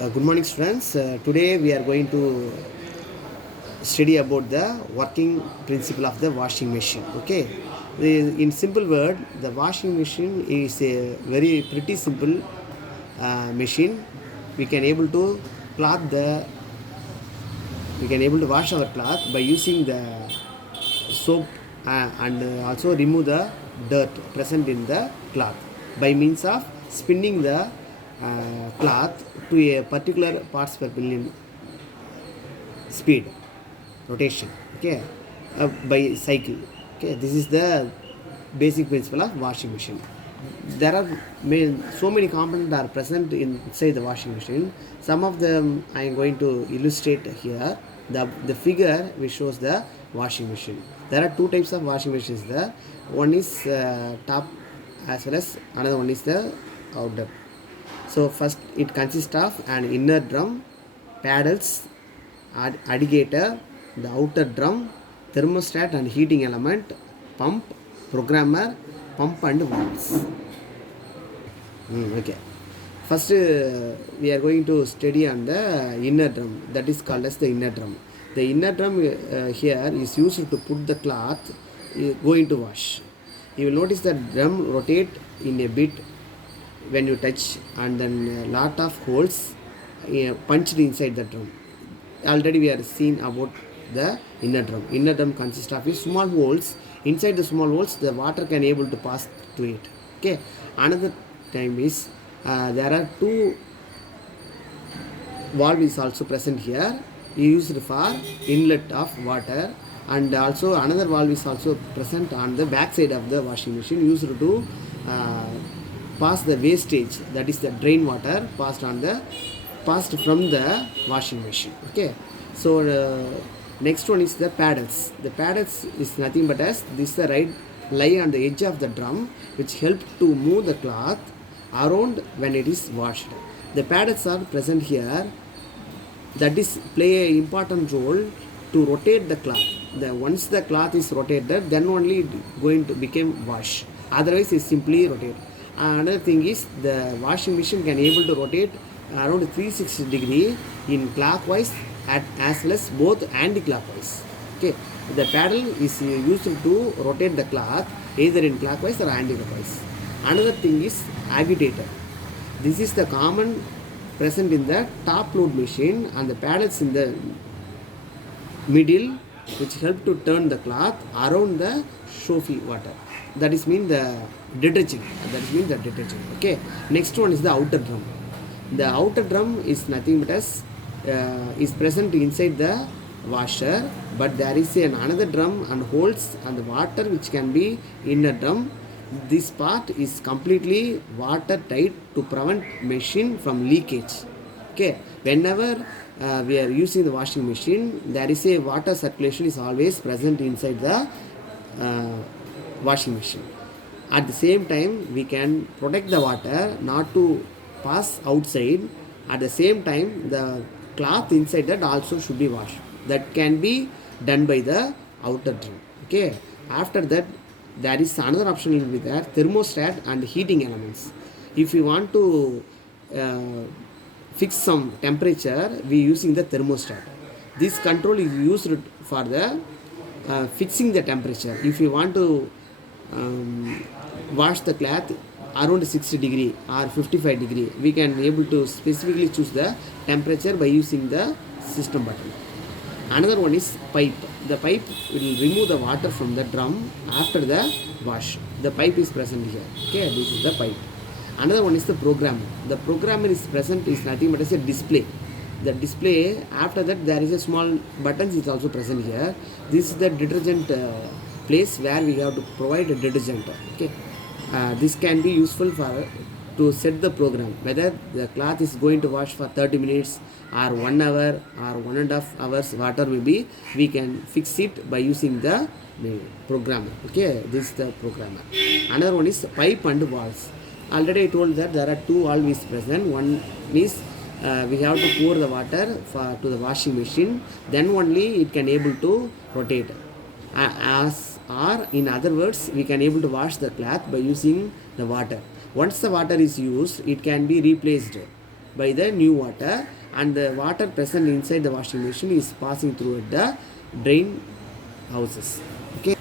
Good morning, students. Today we are going to study about the working principle of the washing machine. Okay, in simple word, the washing machine is a very pretty simple machine. We can able to cloth the we can able to wash our cloth by using the soap and also remove the dirt present in the cloth by means of spinning the cloth to a particular parts per billion speed rotation, okay, by cycle. Okay, this is the basic principle of washing machine. There are so many components are present inside the washing machine. Some of them I am going to illustrate here. The figure which shows the washing machine. There are two types of washing machines there. One is top, as well as another one is the outer. So first it consists of an inner drum, paddles, agitator, the outer drum, thermostat and heating element, pump, programmer, pump and valves. Okay. First we are going to study on the inner drum, that is called as the inner drum. The inner drum here is used to put the cloth going to wash. You will notice that drum rotate in a bit when you touch, and then a lot of holes punched inside the drum. Already we are seen about the inner drum. Inner drum consists of small holes. Inside the small holes the water can able to pass to it. Okay. Another time is there are two valve is also present here, used for inlet of water, and also another valve is also present on the back side of the washing machine, used to pass the wastage, that is the drain water passed from the washing machine. Okay, so next one is the paddles. The paddles is nothing but as this the right lie on the edge of the drum, which help to move the cloth around when it is washed. The paddles are present here, that is play an important role to rotate the cloth. Once the cloth is rotated, then only it going to become wash, otherwise it simply rotate. Another thing is the washing machine can able to rotate around 360 degree in clockwise as well as both anti-clockwise. Okay, the paddle is used to rotate the cloth either in clockwise or anti-clockwise. Another thing is agitator. This is the common present in the top load machine, and the paddles in the middle, which help to turn the cloth around the soapy water. That is mean the detergent. Okay. Next one is the outer drum. The outer drum is nothing but as is present inside the washer, but there is another drum and holds and the water which can be in a drum. This part is completely watertight to prevent machine from leakage. Okay, whenever we are using the washing machine, there is a water circulation is always present inside the washing machine. At the same time, we can protect the water not to pass outside. At the same time, the cloth inside that also should be washed. That can be done by the outer drum. Okay, after that there is another option will be there, thermostat and heating elements. If you want to fix some temperature, we using the thermostat. This control is used for the fixing the temperature. If you want to wash the cloth around 60 degree or 55 degree, we can be able to specifically choose the temperature by using the system button. Another one is pipe. The pipe will remove the water from the drum after the wash. The pipe is present here. Okay, this is the pipe. Another one is the programmer. The programmer is present is nothing but as a display. The display, after that there is a small buttons is also present here. This is the detergent place where we have to provide a detergent. Okay, this can be useful for to set the program whether the cloth is going to wash for 30 minutes or 1 hour or 1.5 hours, water will be, we can fix it by using the programmer. Okay, this is the programmer. Another one is pipe and valves. Already I told that there are two valves present. One is we have to pour the water to the washing machine, then only it can able to rotate. Or in other words, we can able to wash the cloth by using the water. Once the water is used, it can be replaced by the new water, and the water present inside the washing machine is passing through the drain houses. Okay.